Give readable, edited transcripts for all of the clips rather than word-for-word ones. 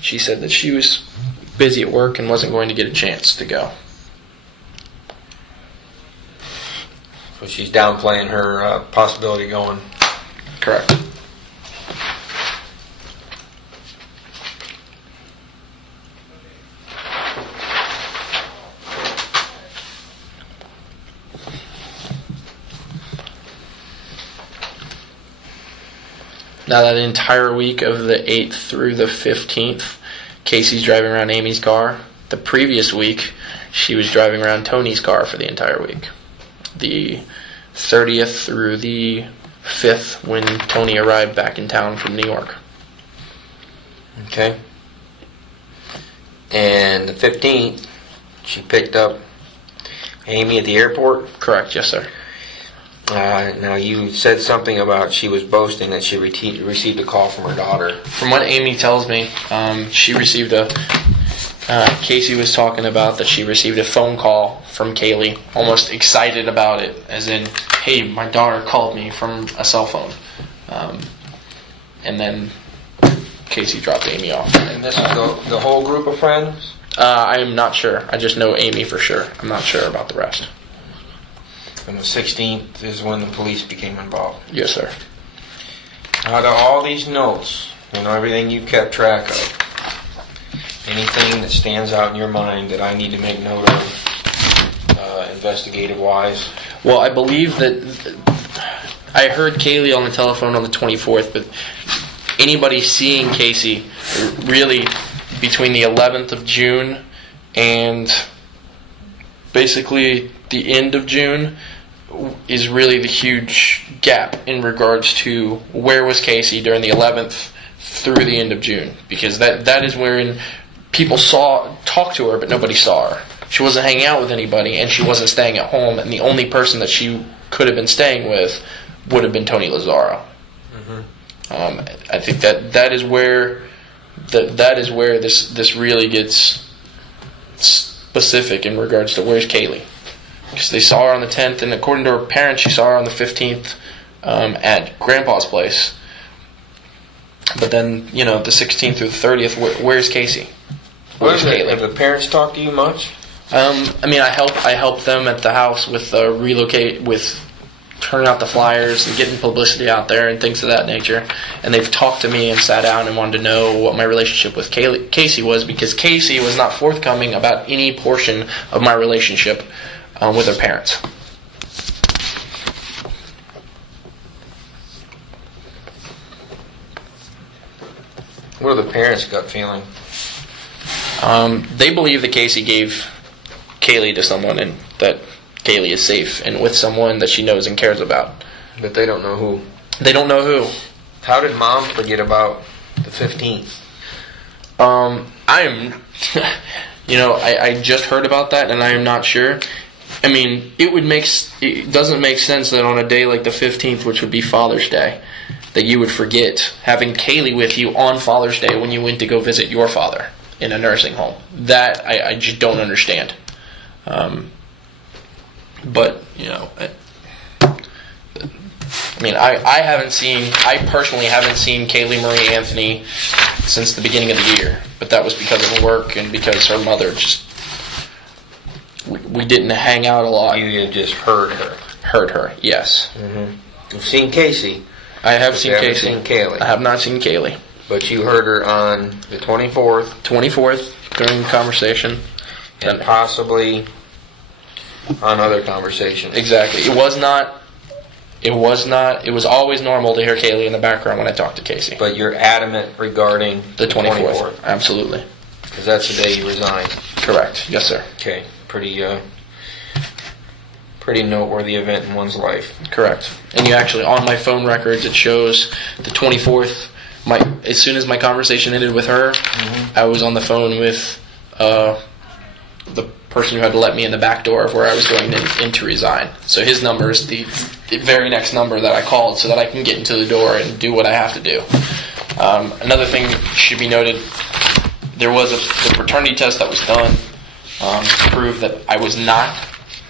She said that she was busy at work and wasn't going to get a chance to go. So she's downplaying her possibility of going. Correct. Now that entire week of the 8th through the 15th, Casey's driving around Amy's car. The previous week, she was driving around Tony's car for the entire week. The 30th through the 5th, when Tony arrived back in town from New York. Okay. And the 15th, she picked up Amy at the airport? Correct, yes, sir. Now, you said something about she was boasting that she received a call from her daughter. From what Amy tells me, she received Casey was talking about that she received a phone call from Caylee, almost excited about it, as in, hey, my daughter called me from a cell phone. And then Casey dropped Amy off. And this is the whole group of friends? I am not sure. I just know Amy for sure. I'm not sure about the rest. And the 16th is when the police became involved. Yes, sir. Out of all these notes, everything you kept track of, anything that stands out in your mind that I need to make note of, investigative-wise? Well, I believe that I heard Caylee on the telephone on the 24th, but anybody seeing Casey really between the 11th of June and basically the end of June is really the huge gap in regards to where was Casey during the 11th through the end of June, because that is wherein people talked to her, but nobody saw her. She wasn't hanging out with anybody, and she wasn't staying at home, and the only person that she could have been staying with would have been Tony Lazzaro. Mm-hmm. I think that is where this really gets specific in regards to where's Caylee. Because they saw her on the 10th, and according to her parents, she saw her on the 15th at Grandpa's place. But then, the 16th through the 30th, where's Casey? Where's Caylee? Have the parents talked to you much? I helped them at the house with with turning out the flyers and getting publicity out there and things of that nature. And they've talked to me and sat down and wanted to know what my relationship with Casey was, because Casey was not forthcoming about any portion of my relationship with her parents. What are the parents' gut feeling? They believe that Casey gave Caylee to someone, and that Caylee is safe and with someone that she knows and cares about. But they don't know who. They don't know who. How did Mom forget about the 15th? I just heard about that, and I am not sure. It doesn't make sense that on a day like the 15th, which would be Father's Day, that you would forget having Caylee with you on Father's Day when you went to go visit your father in a nursing home. That I just don't understand. But I personally haven't seen Caylee Marie Anthony since the beginning of the year. But that was because of her work and because her mother we didn't hang out a lot. You just heard her. Heard her, yes. Mm-hmm. You've seen Casey. I have seen Casey. Seen Caylee. I have not seen Caylee. But you heard her on the 24th. 24th, during the conversation. And possibly on other conversations. Exactly. It was always normal to hear Caylee in the background when I talked to Casey. But you're adamant regarding the 24th. Absolutely. Because that's the day you resigned. Correct. Yes, sir. Okay. Pretty noteworthy event in one's life. Correct. And you actually, on my phone records, it shows the 24th. As soon as my conversation ended with her, I was on the phone with the person who had to let me in the back door of where I was going in to resign. So his number is the very next number that I called so that I can get into the door and do what I have to do. Another thing should be noted, there was the paternity test that was done to prove that I was not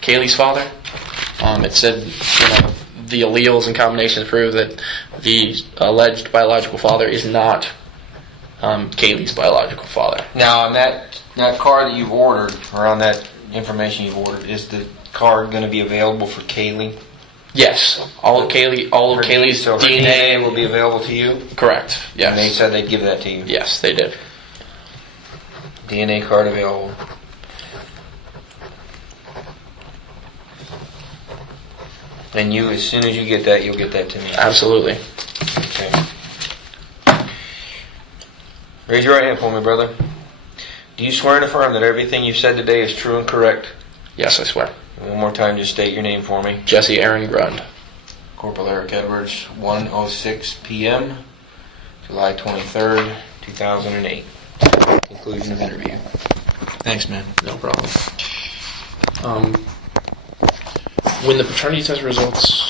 Caylee's father. It said, the alleles and combinations prove that the alleged biological father is not Caylee's biological father. Now, on that card that you've ordered, or on that information you've ordered, is the card going to be available for Caylee? Yes, all of Caylee's so her DNA will be available to you? Correct. Yes. And they said they'd give that to you? Yes, they did. DNA card available. And you, as soon as you get that, you'll get that to me. Absolutely. Okay. Raise your right hand for me, brother. Do you swear and affirm that everything you said today is true and correct? Yes, I swear. And one more time, just state your name for me. Jesse Grund. Corporal Eric Edwards, 1:06 p.m., July 23rd, 2008. Conclusion of interview. Thanks, man. No problem. When the paternity test results